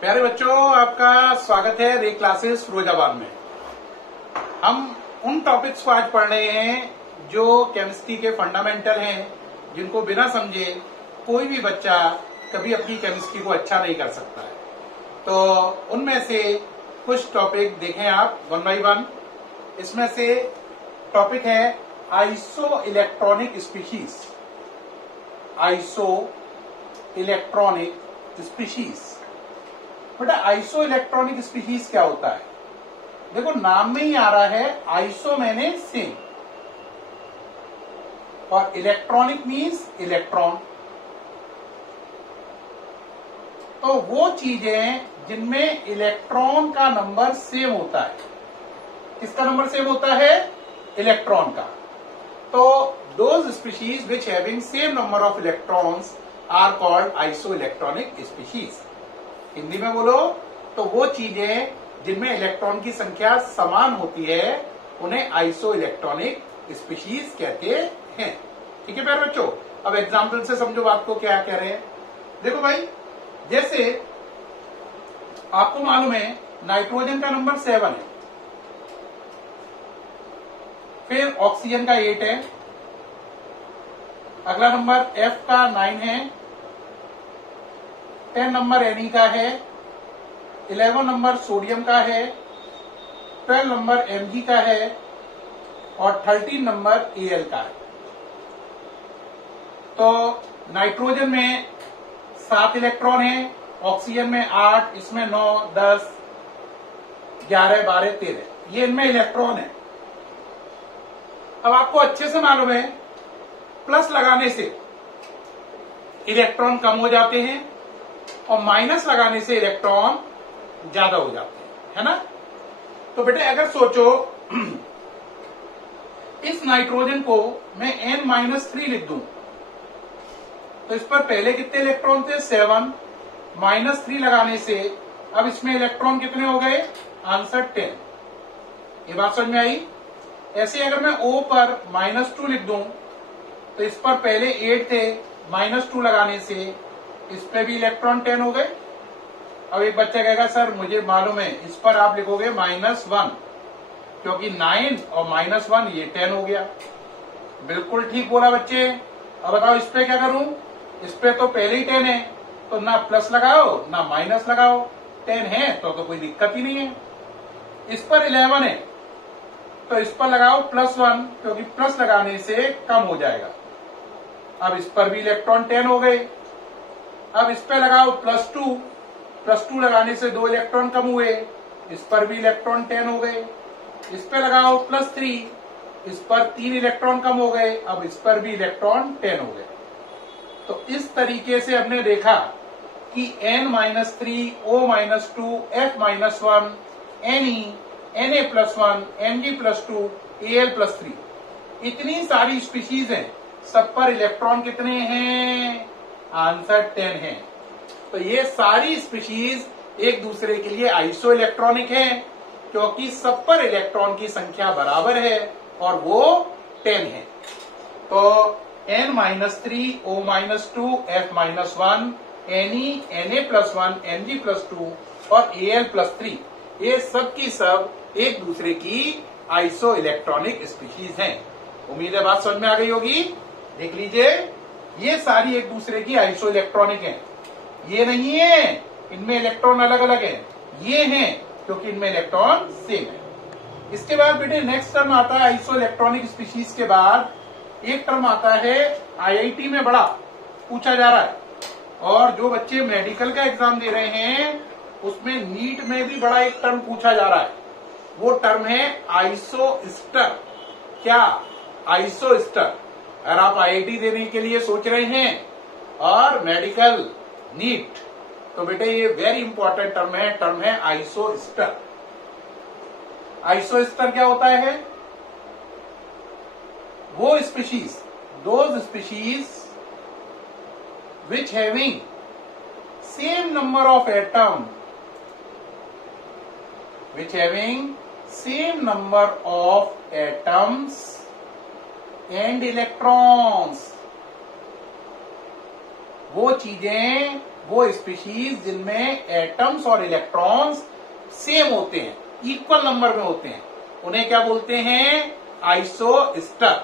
प्यारे बच्चों, आपका स्वागत है रे क्लासेस फिरोजाबाद में। हम उन टॉपिक्स को आज पढ़ रहे हैं जो केमिस्ट्री के फंडामेंटल हैं, जिनको बिना समझे कोई भी बच्चा कभी अपनी केमिस्ट्री को अच्छा नहीं कर सकता है। तो उनमें से कुछ टॉपिक देखें आप वन बाई वन। इसमें से टॉपिक है iso electronic species. Iso electronic species. बेटा आइसो इलेक्ट्रॉनिक स्पीशीज क्या होता है? देखो नाम में ही आ रहा है, आइसो मैंने सेम और इलेक्ट्रॉनिक मीन्स इलेक्ट्रॉन। तो वो चीजें जिनमें इलेक्ट्रॉन का नंबर सेम होता है। किसका नंबर सेम होता है? इलेक्ट्रॉन का। तो those species which having same number of electrons are called isoelectronic species. Hindi में बोलो तो वो चीजें जिनमें इलेक्ट्रॉन की संख्या समान होती है उन्हें आइसो इलेक्ट्रॉनिक स्पीशीज कहते हैं। ठीक है प्यारे बच्चों, अब एग्जाम्पल से समझो बात को क्या कह रहे हैं। देखो भाई, जैसे आपको मालूम है नाइट्रोजन का नंबर 7 है, फिर ऑक्सीजन का 8 है, अगला नंबर F का 9 है, 10 नंबर Na का है, 11 नंबर सोडियम का है, 12 नंबर Mg का है और 13 नंबर Al का है। तो नाइट्रोजन में 7 इलेक्ट्रॉन है, ऑक्सीजन में 8, इसमें 9, 10, 11, 12, 13, ये इनमें इलेक्ट्रॉन है। अब आपको अच्छे से मालूम है प्लस लगाने से इलेक्ट्रॉन कम हो जाते हैं और माइनस लगाने से इलेक्ट्रॉन ज्यादा हो जाते हैं, है ना? तो बेटे अगर सोचो इस नाइट्रोजन को मैं N-3 लिख दूं तो इस पर पहले कितने इलेक्ट्रॉन थे? 7। -3 लगाने से अब इसमें इलेक्ट्रॉन कितने हो गए? आंसर 10। ये बात समझ में आई? ऐसे अगर मैं O पर -2 लिख दूं तो इस पर पहले 8 थे, -2 लगाने से इस पे भी इलेक्ट्रॉन 10 हो गए। अब एक बच्चा कहेगा सर मुझे मालूम है, इस पर आप लिखोगे -1 क्योंकि 9 और -1 ये 10 हो गया। बिल्कुल ठीक बोला बच्चे। अब बताओ इस पे क्या करूं? इस पे तो पहले ही 10 है, तो ना प्लस लगाओ ना माइनस लगाओ, 10 है तो कोई दिक्कत ही नहीं है। इस पर 11 है तो इस पर लगाओ +1 क्योंकि प्लस लगाने से कम हो जाएगा। अब इस पर भी इलेक्ट्रॉन 10 हो गए। अब इस पे लगाओ +2 लगाने से 2 इलेक्ट्रॉन कम हुए, इस पर भी इलेक्ट्रॉन 10 हो गए। इस पे लगाओ +3, इस पर 3 इलेक्ट्रॉन कम हो गए, अब इस पर भी इलेक्ट्रॉन 10 हो गए। तो इस तरीके से हमने देखा कि N-3, O-2, F-1, Ne, Na+1, Mg+2, Al+3 इतनी सारी स्पीशीज हैं, सब पर इलेक्ट्रॉन कितने हैं? आंसर 10 है। तो ये सारी स्पीशीज एक दूसरे के लिए आइसो इलेक्ट्रॉनिक है क्योंकि सब पर इलेक्ट्रॉन की संख्या बराबर है और वो 10 है। तो N-3, O-2, F-1, Ne, Na+1, Mg+2 और Al+3 ये सब की सब एक दूसरे की आइसो इलेक्ट्रॉनिक स्पीशीज हैं। उम्मीद है बात समझ में आ गई होगी। देख लीजिए, ये सारी एक दूसरे की आइसो इलेक्ट्रॉनिक हैं। ये नहीं है इनमें इलेक्ट्रॉन अलग अलग है, ये हैं क्योंकि इनमें इलेक्ट्रॉन सेम है। इसके बाद बेटे नेक्स्ट टर्म आता है आइसो इलेक्ट्रॉनिक स्पीशीज के बाद एक टर्म आता है IIT में बड़ा पूछा जा रहा है, और जो बच्चे मेडिकल का एग्जाम दे रहे हैं उसमें नीट में भी बड़ा एक टर्म पूछा जा रहा है। वो टर्म है आइसोस्टर। क्या? आइसोस्टर। अगर आप IIT देने के लिए सोच रहे हैं और मेडिकल नीट, तो बेटे ये वेरी इंपॉर्टेंट टर्म है आइसोस्टर। आइसोस्टर क्या होता है? वो species, those species which having same number of atom, which having same number of atoms and electrons, वो चीजें वो स्पीशीज जिनमें एटम्स और इलेक्ट्रॉन्स सेम होते हैं, इक्वल नंबर में होते हैं, उन्हें क्या बोलते हैं? आइसोस्टर।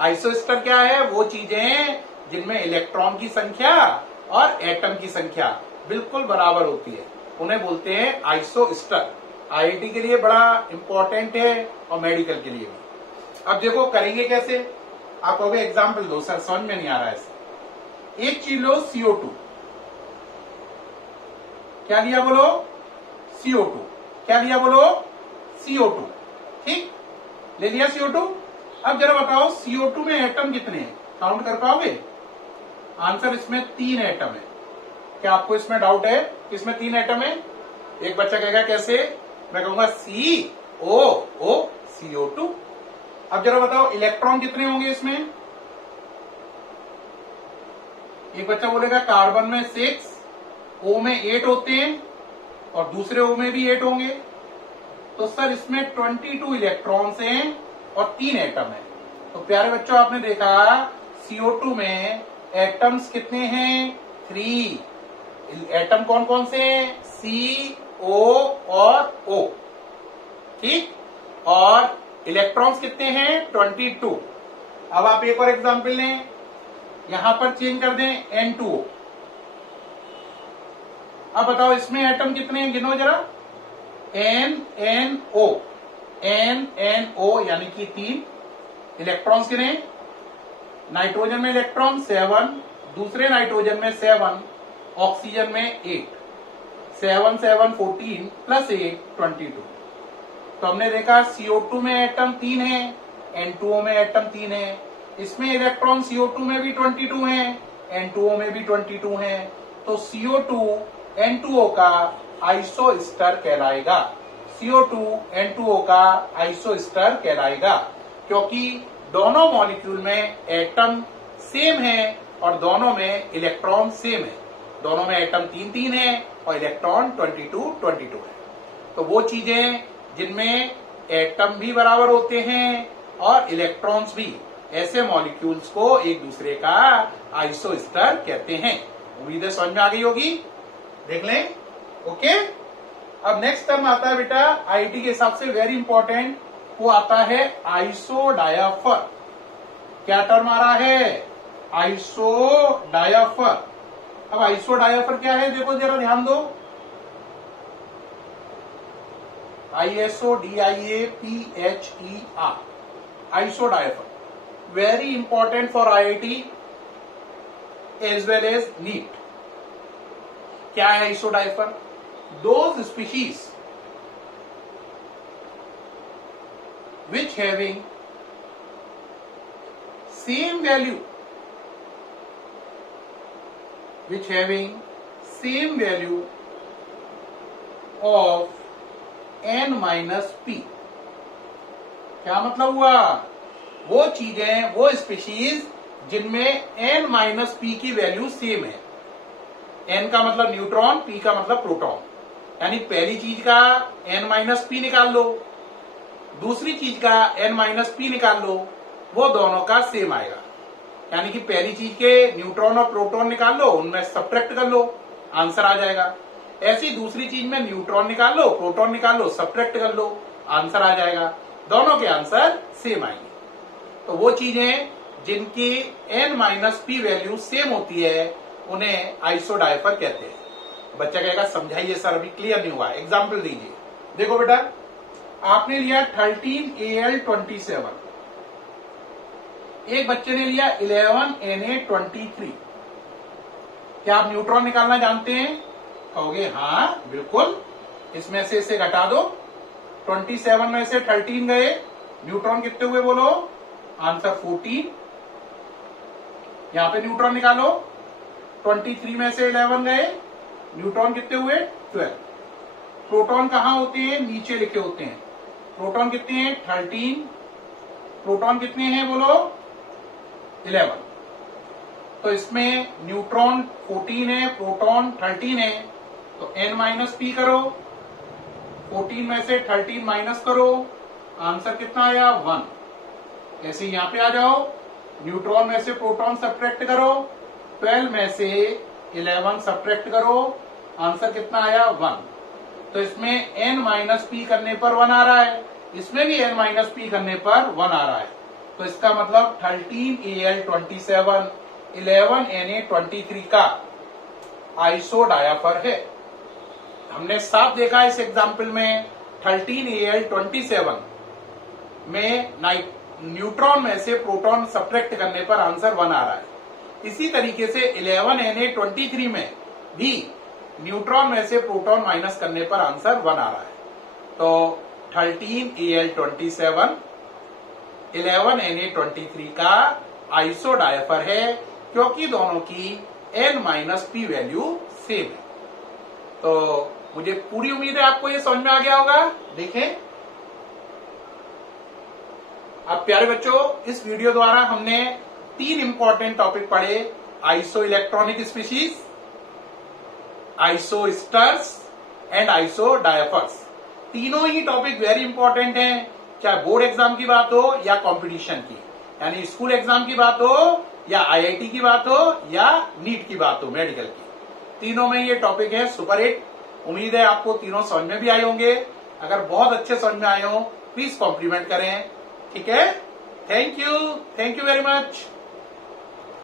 आइसोस्टर क्या है? वो चीजें जिनमें इलेक्ट्रॉन की संख्या और एटम की संख्या बिल्कुल बराबर होती है, उन्हें बोलते हैं आइसोस्टर। आईआईटी के लिए बड़ा इंपॉर्टेंट है और मेडिकल के लिए भी। अब देखो करेंगे कैसे? आप कहोगे एग्जाम्पल दो सर, समझ में नहीं आ रहा है ऐसे। एक चीज लो CO2, क्या लिया बोलो? CO2। क्या लिया बोलो? CO2। ठीक, ले लिया CO2। अब जरा बताओ CO2 में एटम कितने हैं? काउंट कर पाओगे? आंसर इसमें 3 एटम है। क्या आपको इसमें डाउट है कि इसमें 3 एटम है? एक बच्चा कहेगा कैसे? मैं कहूंगा COO CO2। अब जरा बताओ इलेक्ट्रॉन कितने होंगे इसमें? एक बच्चा बोलेगा कार्बन में 6, O में 8 होते हैं और दूसरे O में भी 8 होंगे, तो सर इसमें 22 इलेक्ट्रॉन्स हैं और 3 एटम है। तो प्यारे बच्चों आपने देखा CO2 में एटम्स कितने हैं? 3। एटम कौन कौन से हैं? C, O और O। ठीक, और इलेक्ट्रॉन्स कितने हैं? 22। अब आप एक और एग्जांपल लें, यहां पर चेंज कर दें N2O। अब बताओ इसमें एटम कितने हैं? गिनो जरा। NNO। NNO यानी कि 3। इलेक्ट्रॉन्स कितने? नाइट्रोजन में इलेक्ट्रॉन 7, दूसरे नाइट्रोजन में 7, ऑक्सीजन में 8। 7 7 14 प्लस 8 22। तो हमने देखा CO2 में एटम 3 है, N2O में एटम 3 है, इसमें इलेक्ट्रॉन CO2 में भी 22 हैं, N2O में भी 22 हैं, तो CO2 N2O का आइसोस्टर कहलाएगा। CO2 N2O का आइसोस्टर कहलाएगा क्योंकि दोनों मॉलिक्यूल में एटम सेम है और दोनों में इलेक्ट्रॉन सेम है। दोनों में एटम 3 है और इलेक्ट्रॉन 22 है। तो वो चीजें जिनमें एटम भी बराबर होते हैं और इलेक्ट्रॉन्स भी, ऐसे मॉलिक्यूल्स को एक दूसरे का आइसोस्टर कहते हैं। उम्मीद है समझ में आ गई होगी। देख लें। ओके, अब नेक्स्ट टर्म आता है बेटा आईआईटी के हिसाब से वेरी इंपॉर्टेंट, वो आता है आइसोडायाफर। क्या टर्म आ रहा है? आइसोडायाफर। अब आइसोडायाफर क्या है? देखो जरा ध्यान दो। ISODIAPHER, isodiaphere, very important for IIT as well as NEET. क्या है isodiaphere? Those species which having same value of n minus p। क्या मतलब हुआ? वो चीजें, वो स्पीशीज जिनमें n माइनस पी की वैल्यू सेम है। n का मतलब न्यूट्रॉन, p का मतलब प्रोटॉन, यानी पहली चीज का n माइनस पी निकाल लो, दूसरी चीज का n माइनस पी निकाल लो, वो दोनों का सेम आएगा। यानी कि पहली चीज के न्यूट्रॉन और प्रोटॉन निकाल लो, उनमें सब्ट्रैक्ट कर लो, आंसर आ जाएगा। ऐसी दूसरी चीज में न्यूट्रॉन निकाल लो, प्रोटॉन निकाल लो, सब्ट्रैक्ट कर लो, आंसर आ जाएगा। दोनों के आंसर सेम आएंगे। तो वो चीजें जिनकी n minus P value same होती है उन्हें आइसोडायाफर कहते हैं। बच्चा कहेगा समझाइए सर, अभी क्लियर नहीं हुआ, एग्जाम्पल दीजिए। देखो बेटा, आपने लिया 13Al27, एक बच्चे ने लिया 11Na23। क्या आप न्यूट्रॉन निकालना जानते हैं? कहोगे हाँ बिल्कुल, इसमें से इसे घटा दो, 27 में से 13 गए, न्यूट्रॉन कितने हुए बोलो? आंसर 14। यहां पे न्यूट्रॉन निकालो, 23 में से 11 गए, न्यूट्रॉन कितने हुए? 12। प्रोटॉन कहां होते हैं? नीचे लिखे होते हैं। प्रोटॉन कितने हैं? 13। प्रोटॉन कितने हैं बोलो? 11। तो इसमें न्यूट्रॉन 14 है, प्रोटॉन 13 है, तो n माइनस पी करो, 14 में से 13 माइनस करो, आंसर कितना आया? 1। ऐसे यहां पे आ जाओ, न्यूट्रॉन में से प्रोटॉन सब्ट्रैक्ट करो, 12 में से 11 सब्ट्रैक्ट करो, आंसर कितना आया 1। तो इसमें n माइनस पी करने पर 1 आ रहा है, इसमें भी n माइनस पी करने पर 1 आ रहा है। तो इसका मतलब 13Al27 11Na23 का आइसोडायाफर है। हमने साफ देखा इस एग्जाम्पल में 13Al27 में न्यूट्रॉन में से प्रोटॉन सब्ट्रैक्ट करने पर आंसर 1 आ रहा है। इसी तरीके से 11Na23 में भी न्यूट्रॉन में से प्रोटॉन माइनस करने पर आंसर 1 आ रहा है। तो 13Al27 11Na23 का आइसोडायाफर है, क्योंकि दोनों की n minus P value same है। तो मुझे पूरी उम्मीद है आपको ये समझ में आ गया होगा। देखें अब प्यारे बच्चों, इस वीडियो द्वारा हमने 3 इंपॉर्टेंट टॉपिक पढ़े, आइसो इलेक्ट्रॉनिक स्पीशीज, आइसोस्टर्स एंड आइसोडायाफर्स। तीनों ही टॉपिक वेरी इंपॉर्टेंट हैं, चाहे बोर्ड एग्जाम की बात हो या कंपटीशन की, यानी स्कूल एग्जाम की बात हो या आईआईटी की बात हो या नीट की बात हो, मेडिकल की। तीनों में ये टॉपिक है सुपर हिट। उम्मीद है आपको तीनों समझ में भी आए होंगे। अगर बहुत अच्छे समझ में आए हो प्लीज कॉम्प्लीमेंट करें, ठीक है। Thank you very much.